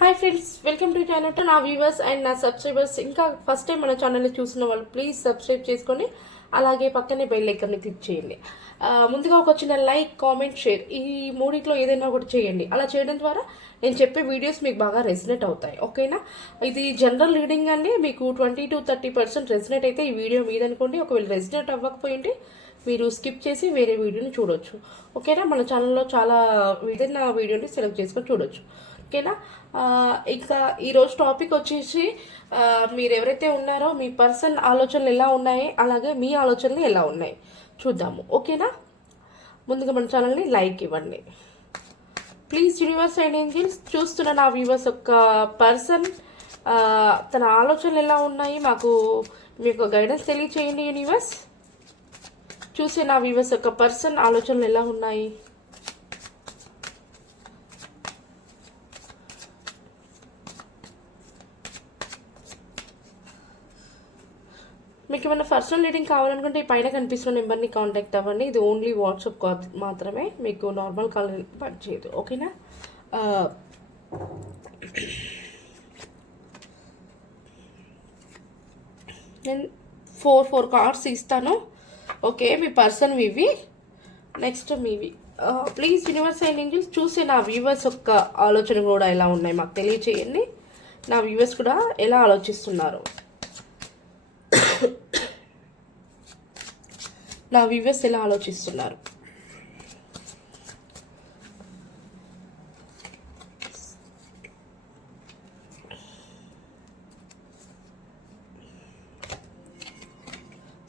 Hi friends, welcome to channel. నా viewers and నా subscribers ఇంకా ఫస్ట్ టైం మన ఛానల్ని చూసిన వాళ్ళు ప్లీజ్ సబ్స్క్రైబ్ చేసుకొని అలాగే పక్కనే బెల్ ఐకాన్ని క్లిక్ చేయండి. ముందుగా ఒక చిన్న లైక్, కామెంట్, షేర్ ఈ మూడిట్లో ఏదైనా ఒకటి చేయండి. అలా చేయడం ద్వారా నేను చెప్పే వీడియోస్ మీకు బాగా రెసినేట్ అవుతాయి. ఓకేనా? ఇది జనరల్ రీడింగ్ అండి. మీకు 20-30% రెసినేట్ అయితే ఈ వీడియో మీద అనుకోండి. ఒకవేళ రెసినేట్ అవ్వకపోయింటే మీరు స్కిప్ చేసి వేరే వీడియోని చూడొచ్చు. ఓకేనా? మన ఛానల్లో చాలా ఏదైనా వీడియోని సెలెక్ట్ చేసుకొని చూడొచ్చు. ఓకేనా? ఇంకా ఈరోజు టాపిక్ వచ్చేసి మీరు ఎవరైతే ఉన్నారో మీ పర్సన్ ఆలోచనలు ఎలా ఉన్నాయి, అలాగే మీ ఆలోచనలు ఎలా ఉన్నాయి చూద్దాము. ఓకేనా? ముందుగా మన ఛానల్ని లైక్ ఇవ్వండి ప్లీజ్. యూనివర్స్ అండ్ ఏంజిల్స్, చూస్తున్న నా వ్యూవర్స్ యొక్క పర్సన్ తన ఆలోచనలు ఎలా ఉన్నాయి మాకు మీకు గైడెన్స్ తెలియచేయండి. యూనివర్స్, చూసే నా వ్యూవర్స్ యొక్క పర్సన్ ఆలోచనలు ఎలా ఉన్నాయి. మీకు ఏమైనా పర్సనల్ రీడింగ్ కావాలనుకుంటే ఈ పైన కనిపిస్తున్న నెంబర్ని కాంటాక్ట్ అవ్వండి. ఇది ఓన్లీ వాట్సాప్ కాల్ మాత్రమే, మీకు నార్మల్ కాల్ పనిచేయదు. ఓకేనా? నేను ఫోర్ కార్డ్స్ ఇస్తాను. ఓకే, మీ పర్సన్ ఇవి, నెక్స్ట్ మీవి. ప్లీజ్ యూనివర్స్ అండ్ ఏంజెల్స్, చూసే నా వ్యూవర్స్ యొక్క ఆలోచన కూడా ఎలా ఉన్నాయి మాకు తెలియచేయండి. నా వ్యూవర్స్ కూడా ఎలా ఆలోచిస్తున్నారు, నా వ్యూవర్స్ ఎలా ఆలోచిస్తున్నారు.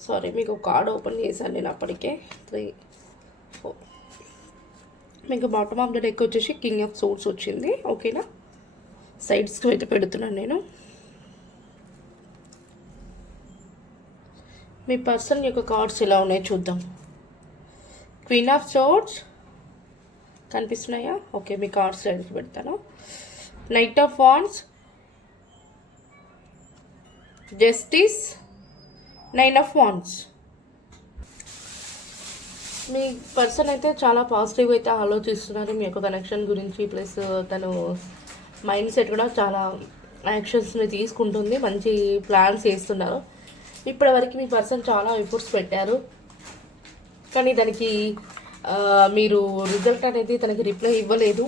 సారీ, మీకు కార్డ్ ఓపెన్ చేశాను నేను అప్పటికే. 3, 4. మీకు బాటమ్ ఆఫ్ ద డెక్ వచ్చేసి కింగ్ ఆఫ్ సోర్స్ వచ్చింది. ఓకేనా? సైడ్స్కి అయితే పెడుతున్నాను నేను. మీ పర్సన్ యొక్క కార్డ్స్ ఎలా ఉన్నాయో చూద్దాం. క్వీన్ ఆఫ్ సోర్డ్స్ కనిపిస్తున్నాయా? ఓకే, మీ కార్డ్స్ సైడ్కి పెడతాను. Knight of wands, justice, 9 of wands. మీ పర్సన్ అయితే చాలా పాజిటివ్ అయితే ఆలోచిస్తున్నారు మీ యొక్క కనెక్షన్ గురించి. ప్లస్ తను మైండ్ సెట్ కూడా చాలా యాక్షన్స్ని తీసుకుంటుంది, మంచి ప్లాన్స్ చేస్తున్నారు. ఇప్పటివరకు మీ పర్సన్ చాలా ఎఫర్ట్స్ పెట్టారు, కానీ దానికి మీరు రిజల్ట్ అనేది తనకి రిప్లై ఇవ్వలేదు.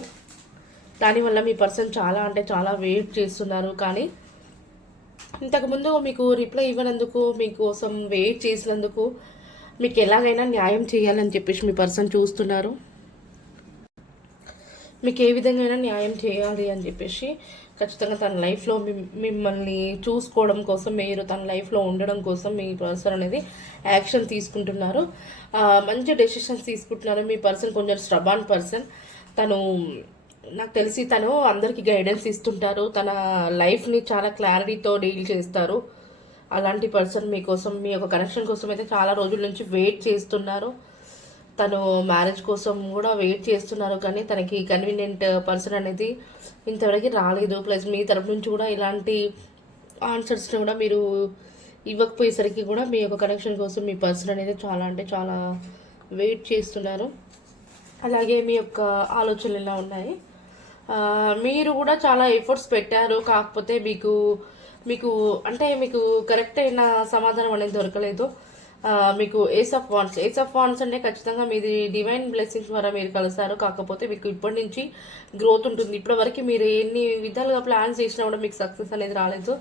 దానివల్ల మీ పర్సన్ చాలా అంటే చాలా వెయిట్ చేస్తున్నారు. కానీ ఇంతకుముందు మీకు రిప్లై ఇవ్వనందుకు, మీకోసం వెయిట్ చేసినందుకు మీకు ఎలాగైనా న్యాయం చేయాలని చెప్పేసి మీ పర్సన్ చూస్తున్నారు. మీకు ఏ విధంగా న్యాయం చేయాలి అని చెప్పేసి ఖచ్చితంగా తన లైఫ్లో మిమ్మల్ని చూసుకోవడం కోసం, మీరు తన లైఫ్లో ఉండడం కోసం మీ పర్సన్ అనేది యాక్షన్ తీసుకుంటున్నారు. మంచి డెసిషన్స్ తీసుకుంటున్నారు. మీ పర్సన్ కొంచెం స్ట్రబాన్ పర్సన్. తను నాకు తెలిసి తను అందరికీ గైడెన్స్ ఇస్తుంటారు. తన లైఫ్ని చాలా క్లారిటీతో డీల్ చేస్తారు. అలాంటి పర్సన్ మీకోసం, మీ యొక్క కనెక్షన్ కోసం అయితే చాలా రోజుల నుంచి వెయిట్ చేస్తున్నారు. తను మ్యారేజ్ కోసం కూడా వెయిట్ చేస్తున్నారు, కానీ తనకి కన్వీనియంట్ పర్సన్ అనేది ఇంతవరకు రాలేదు. ప్లస్ మీ తరపు నుంచి కూడా ఇలాంటి ఆన్సర్స్ని కూడా మీరు ఇవ్వకపోయేసరికి కూడా మీ యొక్క కనెక్షన్ కోసం మీ పర్సన్ అనేది చాలా అంటే చాలా వెయిట్ చేస్తున్నారు. అలాగే మీ యొక్క ఆలోచనలు ఎలా ఉన్నాయి. మీరు కూడా చాలా ఎఫర్ట్స్ పెట్టారు, కాకపోతే మీకు అంటే మీకు కరెక్ట్ అయిన సమాధానం అనేది దొరకలేదు. మీకు ఏస్ ఆఫ్ వాండ్స్ అంటే ఖచ్చితంగా మీది డివైన్ బ్లెస్సింగ్స్ ద్వారా మీరు కలిసారు. కాకపోతే మీకు ఇప్పటి నుంచి గ్రోత్ ఉంటుంది. ఇప్పటి వరకు మీరు ఎన్ని విధాలుగా ప్లాన్స్ చేసినా కూడా మీకు సక్సెస్ అనేది రాలేదు.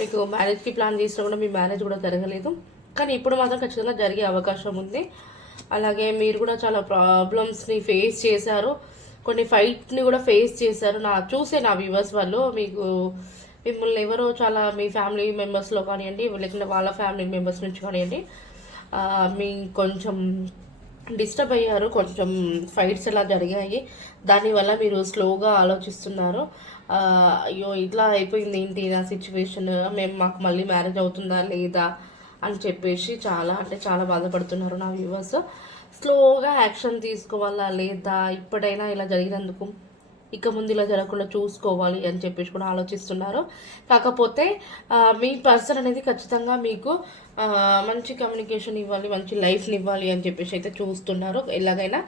మీకు మ్యారేజ్కి ప్లాన్ చేసినా కూడా మీ మ్యారేజ్ కూడా జరగలేదు. కానీ ఇప్పుడు మాత్రం ఖచ్చితంగా జరిగే అవకాశం ఉంది. అలాగే మీరు కూడా చాలా ప్రాబ్లమ్స్ని ఫేస్ చేశారు, కొన్ని ఫైట్ని కూడా ఫేస్ చేశారు. నా వ్యూవర్స్ వాళ్ళు మిమ్మల్ని ఎవరో చాలా మీ ఫ్యామిలీ మెంబర్స్లో కానివ్వండి, లేకుంటే వాళ్ళ ఫ్యామిలీ మెంబర్స్ నుంచి కానివ్వండి, మీ కొంచెం డిస్టర్బ్ అయ్యారు. కొంచెం ఫైట్స్ ఎలా జరిగాయి, దానివల్ల మీరు స్లోగా ఆలోచిస్తున్నారు. అయ్యో ఇట్లా అయిపోయింది ఏంటి నా సిచ్యువేషన్, మాకు మళ్ళీ మ్యారేజ్ అవుతుందా లేదా అని చెప్పేసి చాలా అంటే చాలా బాధపడుతున్నారు నా వ్యూవర్స్. స్లోగా యాక్షన్ తీసుకోవాలా లేదా, ఇప్పుడైనా ఇలా జరిగినందుకు ఇక ముందు ఇలా జరగకుండా చూసుకోవాలి అని చెప్పేసి కూడా ఆలోచిస్తున్నారు. కాకపోతే మీ పర్సన్ అనేది ఖచ్చితంగా మీకు మంచి కమ్యూనికేషన్ ఇవ్వాలి, మంచి లైఫ్ని ఇవ్వాలి అని చెప్పేసి అయితే చూస్తున్నారు. ఎలాగైనా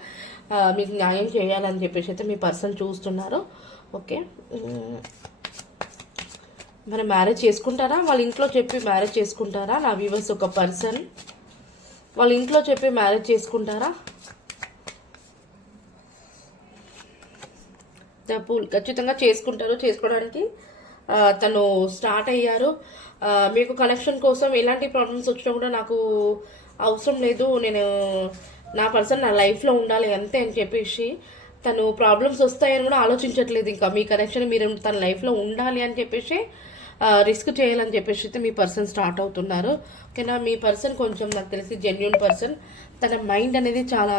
మీకు న్యాయం చేయాలని చెప్పేసి అయితే మీ పర్సన్ చూస్తున్నారు. ఓకే. మరి మ్యారేజ్ చేసుకుంటారా? వాళ్ళ ఇంట్లో చెప్పి మ్యారేజ్ చేసుకుంటారా? నా వ్యూవర్స్ ఒక పర్సన్ వాళ్ళ ఇంట్లో చెప్పి మ్యారేజ్ చేసుకుంటారా? పూల్ ఖచ్చితంగా చేసుకుంటారు. చేసుకోవడానికి తను స్టార్ట్ అయ్యారు. మీకు కనెక్షన్ కోసం ఎలాంటి ప్రాబ్లమ్స్ వచ్చినా కూడా నాకు అవసరం లేదు, నేను నా పర్సన్ నా లైఫ్లో ఉండాలి అంతే అని చెప్పేసి తను ప్రాబ్లమ్స్ వస్తాయని కూడా ఆలోచించట్లేదు. ఇంకా మీ కనెక్షన్ మీరు తన లైఫ్లో ఉండాలి అని చెప్పేసి రిస్క్ చేయాలని చెప్పేసి అయితే మీ పర్సన్ స్టార్ట్ అవుతున్నారు. ఓకేనా? మీ పర్సన్ కొంచెం నాకు తెలిసి జెన్యున్ పర్సన్. తన మైండ్ అనేది చాలా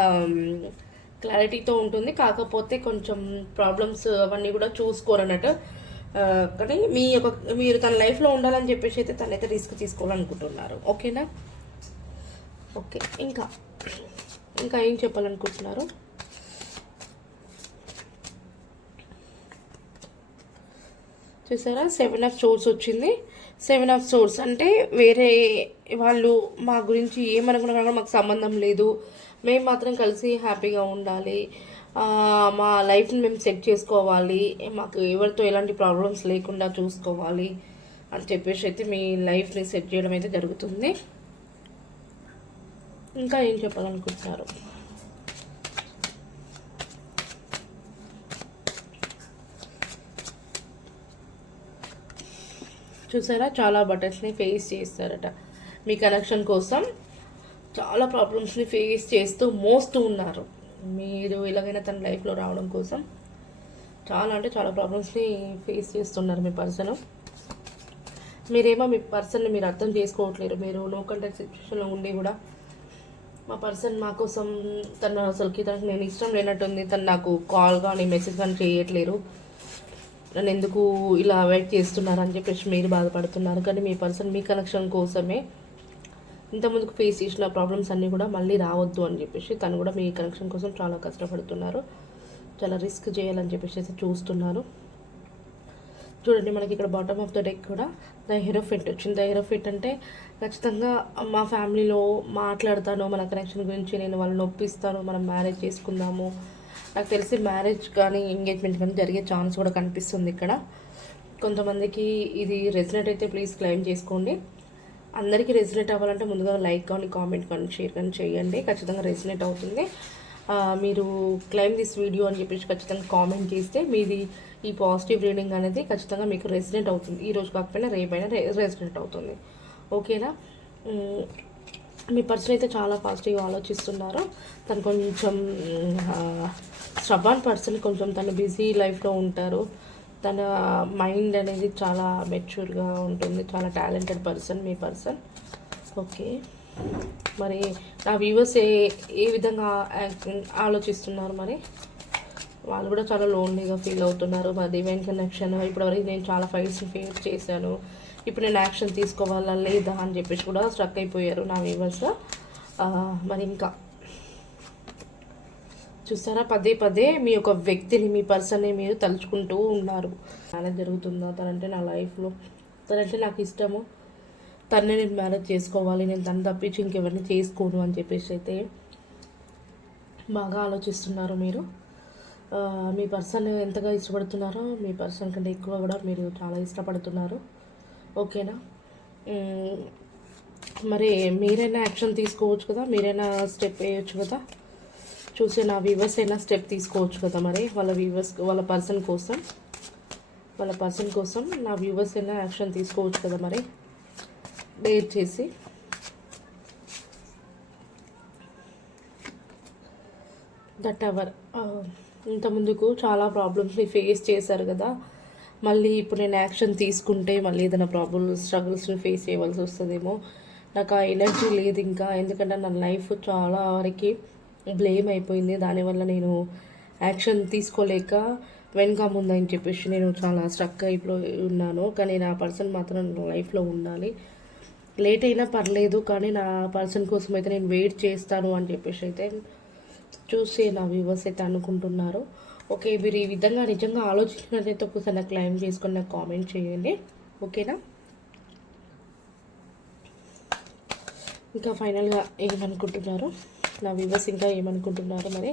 క్లారిటీతో ఉంటుంది, కాకపోతే కొంచెం ప్రాబ్లమ్స్ అవన్నీ కూడా చూసుకోరన్నట్టు. కానీ మీరు తన లైఫ్లో ఉండాలని చెప్పేసి అయితే తనైతే రిస్క్ తీసుకోవాలనుకుంటున్నారు. ఓకేనా? ఓకే. ఇంకా ఏం చెప్పాలనుకుంటున్నారు? చూసారా 7 ఆఫ్ సోర్స్ వచ్చింది. 7 ఆఫ్ సోర్స్ అంటే వేరే వాళ్ళు మా గురించి ఏమనుకున్నా కూడా మాకు సంబంధం లేదు, మేము మాత్రం కలిసి హ్యాపీగా ఉండాలి, మా లైఫ్ని మేము సెట్ చేసుకోవాలి, మాకు ఎవరితో ఎలాంటి ప్రాబ్లమ్స్ లేకుండా చూసుకోవాలి అని చెప్పేసి అయితే మీ లైఫ్ని సెట్ చేయడం అయితే జరుగుతుంది. ఇంకా ఏం చెప్పాలనుకుంటున్నారు? చూసారా చాలా బటర్స్ని ఫేస్ చేస్తారట మీ కనెక్షన్ కోసం. చాలా ప్రాబ్లమ్స్ని ఫేస్ చేస్తూ మోస్తూ ఉన్నారు. మీరు ఎలాగైనా తన లైఫ్లో రావడం కోసం చాలా అంటే చాలా ప్రాబ్లమ్స్ని ఫేస్ చేస్తున్నారు మీ పర్సన్. మీరేమో మీ పర్సన్ని మీరు అర్థం చేసుకోవట్లేరు. మీరు నో కాంటాక్ట్ సిచ్యువేషన్లో ఉండి కూడా మా పర్సన్ మా కోసం తనకి నేను ఇష్టం లేనట్టుంది, తను నాకు కాల్ కానీ మెసేజ్ కానీ చేయట్లేరు, నన్ను ఎందుకు ఇలా అవాయిడ్ చేస్తున్నారు అని చెప్పేసి మీరు బాధపడుతున్నారు. కానీ మీ పర్సన్ మీ కనెక్షన్ కోసమే ఇంతకుముందుకు ఫేస్ చేసిన ప్రాబ్లమ్స్ అన్నీ కూడా మళ్ళీ రావద్దు అని చెప్పేసి తను కూడా మీ కనెక్షన్ కోసం చాలా కష్టపడుతున్నారు, చాలా రిస్క్ చేయాలని చెప్పేసి చూస్తున్నారు. చూడండి మనకి ఇక్కడ బాటమ్ ఆఫ్ ద డెక్ కూడా ద హీరోఫిట్ వచ్చింది. ద హీరోఫిట్ అంటే ఖచ్చితంగా మా ఫ్యామిలీలో మాట్లాడతాను, మన కనెక్షన్ గురించి నేను వాళ్ళని ఒప్పిస్తాను, మనం మ్యారేజ్ చేసుకుందాము. నాకు తెలిసి మ్యారేజ్ కానీ ఎంగేజ్మెంట్ కానీ జరిగే ఛాన్స్ కూడా కనిపిస్తుంది ఇక్కడ. కొంతమందికి ఇది రెజినేట్ అయితే ప్లీజ్ క్లెయిమ్ చేసుకోండి. అందరికీ రెజినేట్ అవ్వాలంటే ముందుగా లైక్ కానీ కామెంట్ కానీ షేర్ కానీ చేయండి, ఖచ్చితంగా రెజినేట్ అవుతుంది. మీరు క్లెయిమ్ దిస్ వీడియో అని చెప్పేసి ఖచ్చితంగా కామెంట్ చేస్తే మీది ఈ పాజిటివ్ రీడింగ్ అనేది ఖచ్చితంగా మీకు రెజినేట్ అవుతుంది. ఈరోజు కాకపోయినా రేపైనా రెజినేట్ అవుతుంది. ఓకేనా? మీ పర్సన్ అయితే చాలా పాజిటివ్గా ఆలోచిస్తున్నారు. తను కొంచెం స్టబాన్ పర్సన్, కొంచెం తను బిజీ లైఫ్లో ఉంటారు. తన మైండ్ అనేది చాలా మెచ్యూర్గా ఉంటుంది, చాలా టాలెంటెడ్ పర్సన్ మీ పర్సన్. ఓకే, మరి నా వ్యూవర్స్ ఏ విధంగా ఆలోచిస్తున్నారు? మరి వాళ్ళు కూడా చాలా లోన్లీగా ఫీల్ అవుతున్నారు. మా డివైన్ కనెక్షన్ ఇప్పటివరకు నేను చాలా ఫైట్స్ని ఫేస్ చేశాను, ఇప్పుడు నేను యాక్షన్ తీసుకోవాలా లేదా అని చెప్పేసి కూడా స్ట్రక్ అయిపోయారు నా వ్యూవర్స్. మరి ఇంకా చూస్తారా పదే పదే మీ యొక్క వ్యక్తిని మీ పర్సన్ని మీరు తలుచుకుంటూ ఉన్నారు. మ్యారేజ్ జరుగుతుందా? తనంటే నా లైఫ్లో, తనంటే నాకు ఇష్టము, తన్నే నేను మ్యారేజ్ చేసుకోవాలి, నేను తను తప్పించి ఇంకెవరిని చేసుకోను అని చెప్పేసి అయితే బాగా ఆలోచిస్తున్నారు మీరు. మీ పర్సన్ ఎంతగా ఇష్టపడుతున్నారో మీ పర్సన్ కంటే ఎక్కువ కూడా మీరు చాలా ఇష్టపడుతున్నారు. ఓకేనా? మరి మీరైనా యాక్షన్ తీసుకోవచ్చు కదా, మీరైనా స్టెప్ వేయచ్చు కదా, చూసే నా వ్యూవర్స్ అయినా స్టెప్ తీసుకోవచ్చు కదా. మరి వాళ్ళ పర్సన్ కోసం నా వ్యూవర్స్ అయినా యాక్షన్ తీసుకోవచ్చు కదా. మరి వెయిట్ చేసి దట్ అవర్ ఇంతకుముందుకు చాలా ప్రాబ్లమ్స్ని ఫేస్ చేశారు కదా, మళ్ళీ ఇప్పుడు నేను యాక్షన్ తీసుకుంటే మళ్ళీ ఏదైనా స్ట్రగుల్స్ని ఫేస్ చేయవలసి వస్తుందేమో, నాకు ఆ ఎనర్జీ లేదు ఇంకా. ఎందుకంటే నా లైఫ్ చాలా వరకు బ్లేమ్ అయిపోయింది, దానివల్ల నేను యాక్షన్ తీసుకోలేక వెనక ముందని చెప్పేసి నేను చాలా స్ట్రక్ అయిపోయి ఉన్నాను. కానీ నా పర్సన్ మాత్రం నా లైఫ్లో ఉండాలి, లేట్ అయినా పర్లేదు, కానీ నా పర్సన్ కోసం అయితే నేను వెయిట్ చేస్తాను అని చెప్పేసి అయితే చూసి నా వ్యూవర్స్ అయితే అనుకుంటున్నారు. ఓకే, మీరు ఈ విధంగా నిజంగా ఆలోచించినట్లయితే ఒకసారి నాకు క్లెయిమ్ చేసుకొని నాకు కామెంట్ చేయండి. ఓకేనా? ఇంకా ఫైనల్గా ఏమనుకుంటున్నారు నా వ్యూవర్స్, ఇంకా ఏమనుకుంటున్నారు? మరి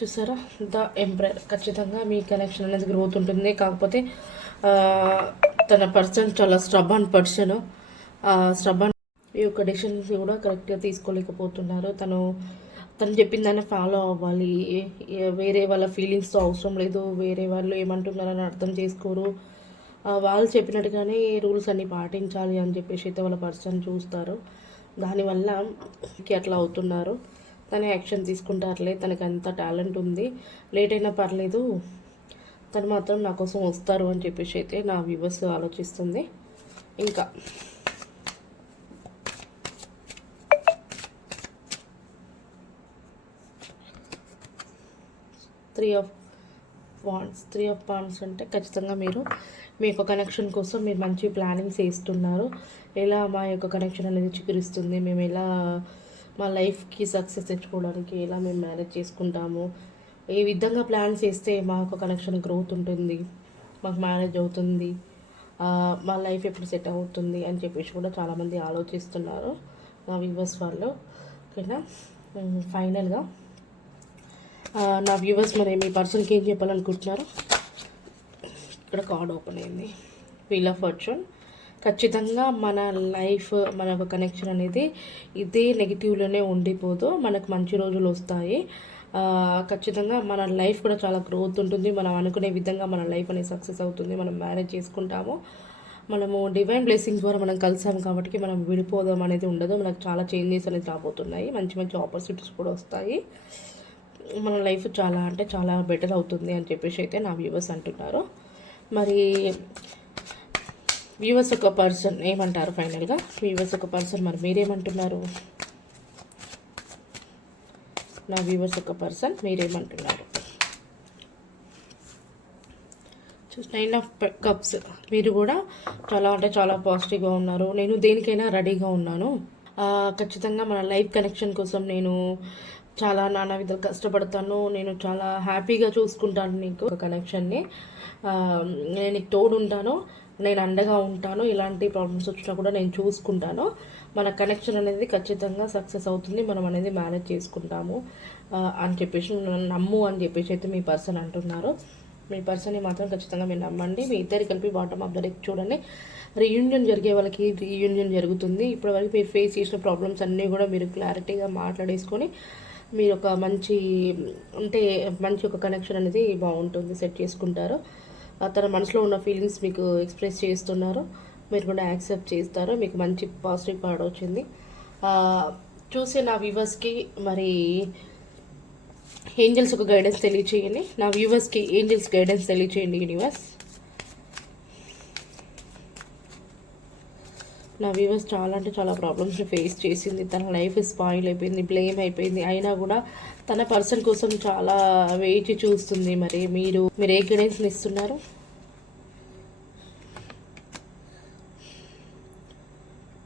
చూసారా, ద ఎంపరర్. ఖచ్చితంగా మీ కనెక్షన్ అనేది గ్రోత్ ఉంటుంది. కాకపోతే తన పర్సన్ చాలా స్ట్రబన్ పర్సన్. స్ట్రబన్ ఈ యొక్క డెసిషన్స్ కూడా కరెక్ట్గా తీసుకోలేకపోతున్నారు. తను చెప్పిన దాన్ని ఫాలో అవ్వాలి. వేరే వాళ్ళ ఫీలింగ్స్తో అవసరం లేదు. వేరే వాళ్ళు ఏమంటున్నారని అర్థం చేసుకోరు. వాళ్ళు చెప్పినట్టుగానే రూల్స్ అన్నీ పాటించాలి అని చెప్పేసి అయితే వాళ్ళ పర్సన్ చూస్తారు. దానివల్ల అట్లా అవుతున్నారు. తను యాక్షన్ తీసుకుంటారులే, తనకి అంత టాలెంట్ ఉంది, లేట్ అయినా పర్లేదు, తను మాత్రం నా కోసం వస్తారు అని చెప్పేసి అయితే నా వ్యూవర్స్ ఆలోచిస్తుంది. ఇంకా త్రీ ఆఫ్ వాండ్స్ అంటే ఖచ్చితంగా మీరు మీ యొక్క కనెక్షన్ కోసం మీరు మంచి ప్లానింగ్స్ వేస్తున్నారు. ఎలా మా యొక్క కనెక్షన్ అనేది చిగురిస్తుంది, మేము ఎలా మా లైఫ్కి సక్సెస్ తెచ్చుకోవడానికి ఎలా మేము మేనేజ్ చేసుకుంటాము, ఏ విధంగా ప్లాన్స్ వేస్తే మా యొక్క కనెక్షన్ గ్రోత్ ఉంటుంది, మాకు మ్యారేజ్ అవుతుంది, మా లైఫ్ ఎప్పుడు సెట్ అవుతుంది అని చెప్పేసి కూడా చాలామంది ఆలోచిస్తున్నారు మా వ్యూవర్స్ వాళ్ళు. ఓకేనా, ఫైనల్గా నా వ్యూవర్స్ మరి మీ పర్సన్కి ఏం చెప్పాలనుకుంటున్నారు? ఇక్కడ కార్డ్ ఓపెన్ అయింది, వీల్ ఆఫ్ ఫార్చ్యూన్. ఖచ్చితంగా మన లైఫ్, మన ఒక కనెక్షన్ అనేది ఇదే నెగిటివ్లోనే ఉండిపోదు, మనకు మంచి రోజులు వస్తాయి. ఖచ్చితంగా మన లైఫ్ కూడా చాలా గ్రోత్ ఉంటుంది. మనం అనుకునే విధంగా మన లైఫ్ అనేది సక్సెస్ అవుతుంది. మనం మ్యారేజ్ చేసుకుంటాము. మనము డివైన్ బ్లెస్సింగ్స్ ద్వారా మనం కలిసాము కాబట్టి మనం విడిపోదాం అనేది ఉండదు. మనకు చాలా చేంజెస్ అనేది రాబోతున్నాయి. మంచి మంచి ఆపర్చునిటీస్ కూడా వస్తాయి. మన లైఫ్ చాలా అంటే చాలా బెటర్ అవుతుంది అని చెప్పేసి అయితే నా వ్యూవర్స్ అంటున్నారు. మరి వ్యూవర్స్ ఒక పర్సన్ ఏమంటారు ఫైనల్గా? వ్యూవర్స్ ఒక పర్సన్ మరి మీరేమంటున్నారు? నా వ్యూవర్స్ ఒక పర్సన్ మీరేమంటున్నారు? 9 of cups. మీరు కూడా చాలా అంటే చాలా పాజిటివ్గా ఉన్నారు. నేను దేనికైనా రెడీగా ఉన్నాను. ఖచ్చితంగా మన లైఫ్ కనెక్షన్ కోసం నేను చాలా నానా విధాలు కష్టపడతాను. నేను చాలా హ్యాపీగా చూసుకుంటాను నీకు కనెక్షన్ని. నేను నీకు తోడు ఉంటాను, నేను అండగా ఉంటాను. ఇలాంటి ప్రాబ్లమ్స్ వచ్చినా కూడా నేను చూసుకుంటాను. మన కనెక్షన్ అనేది ఖచ్చితంగా సక్సెస్ అవుతుంది, మనం అనేది మేనేజ్ చేసుకుంటాము అని చెప్పేసి నమ్ము అని చెప్పేసి అయితే మీ పర్సన్ అంటున్నారు. మీ పర్సన్ని మాత్రం ఖచ్చితంగా మీరు నమ్మండి. మీ ఇద్దరు కలిపి బాటమ్ ఆఫ్ ద డెక్ చూడండి. రీయూనియన్ జరిగే వాళ్ళకి రీయూనియన్ జరుగుతుంది. ఇప్పటివరకు మీరు ఫేస్ చేసిన ప్రాబ్లమ్స్ అన్నీ కూడా మీరు క్లారిటీగా మాట్లాడేసుకొని మీరు ఒక మంచి ఒక కనెక్షన్ అనేది బాగుంటుంది, సెట్ చేసుకుంటారు. తన మనసులో ఉన్న ఫీలింగ్స్ మీకు ఎక్స్ప్రెస్ చేస్తున్నారు, మీరు కూడా యాక్సెప్ట్ చేస్తారు. మీకు మంచి పాజిటివ్ కార్డ్ వచ్చింది. చూసే నా వ్యూవర్స్కి మరి ఏంజల్స్ ఒక గైడెన్స్ తెలియచేయండి. నా వ్యూవర్స్కి ఏంజల్స్ గైడెన్స్ తెలియచేయండి యూనివర్స్. నా వ్యూవర్స్ చాలా అంటే చాలా ప్రాబ్లమ్స్ని ఫేస్ చేసింది. తన లైఫ్ స్పాయిల్ అయిపోయింది, బ్లేమ్ అయిపోయింది. అయినా కూడా తన పర్సన్ కోసం చాలా వేచి చూస్తుంది. మరి మీరు ఏ గైడెన్స్ని ఇస్తున్నారు?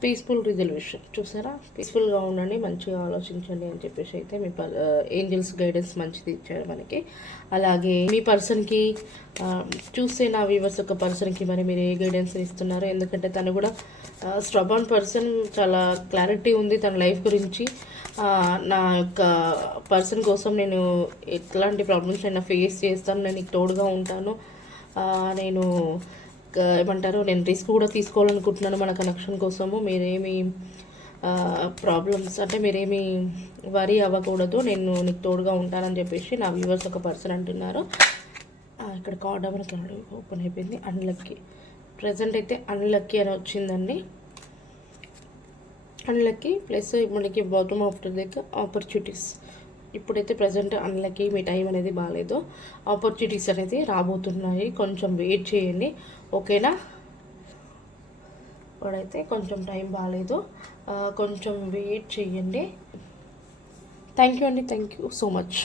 Peaceful resolution. చూసారా, పీస్ఫుల్గా ఉండండి, మంచిగా ఆలోచించండి అని చెప్పేసి అయితే మీ ఏంజల్స్ గైడెన్స్ మంచిది ఇచ్చారు మనకి. అలాగే మీ పర్సన్కి చూస్తే నా వ్యూవర్స్ ఒక పర్సన్కి మరి మీరు ఏ గైడెన్స్ ఇస్తున్నారు? ఎందుకంటే తను కూడా స్ట్రబాన్ పర్సన్, చాలా క్లారిటీ ఉంది తన లైఫ్ గురించి. నా యొక్క పర్సన్ కోసం నేను ఎట్లాంటి ప్రాబ్లమ్స్ అయినా ఫేస్ చేస్తాను, నేను నీకు తోడుగా ఉంటాను, నేను ఏమంటారు, నేను రిస్క్ కూడా తీసుకోవాలనుకుంటున్నాను మన కనెక్షన్ కోసము. మీరేమి ప్రాబ్లమ్స్ అంటే మీరేమి వరీ అవ్వకూడదు, నేను నీకు తోడుగా ఉంటానని చెప్పేసి నా వ్యూవర్స్ ఒక పర్సన్ అంటున్నారు. ఇక్కడ కార్డ్ మనకి ఓపెన్ అయిపోయింది. అన్లక్కీ. ప్రజెంట్ అయితే అన్లక్కీ అని వచ్చిందండి. అన్లక్కీ ప్లస్ మనకి bottom of the deck opportunities. ఇప్పుడైతే ప్రజెంట్ అన్లకి మీ టైం అనేది బాగాలేదు, ఆపర్చునిటీస్ అనేది రాబోతున్నాయి, కొంచెం వెయిట్ చేయండి. ఓకేనా? ఇప్పుడైతే కొంచెం టైం బాగాలేదు, కొంచెం వెయిట్ చేయండి. థ్యాంక్ యూ అండి, థ్యాంక్ యూ సో మచ్.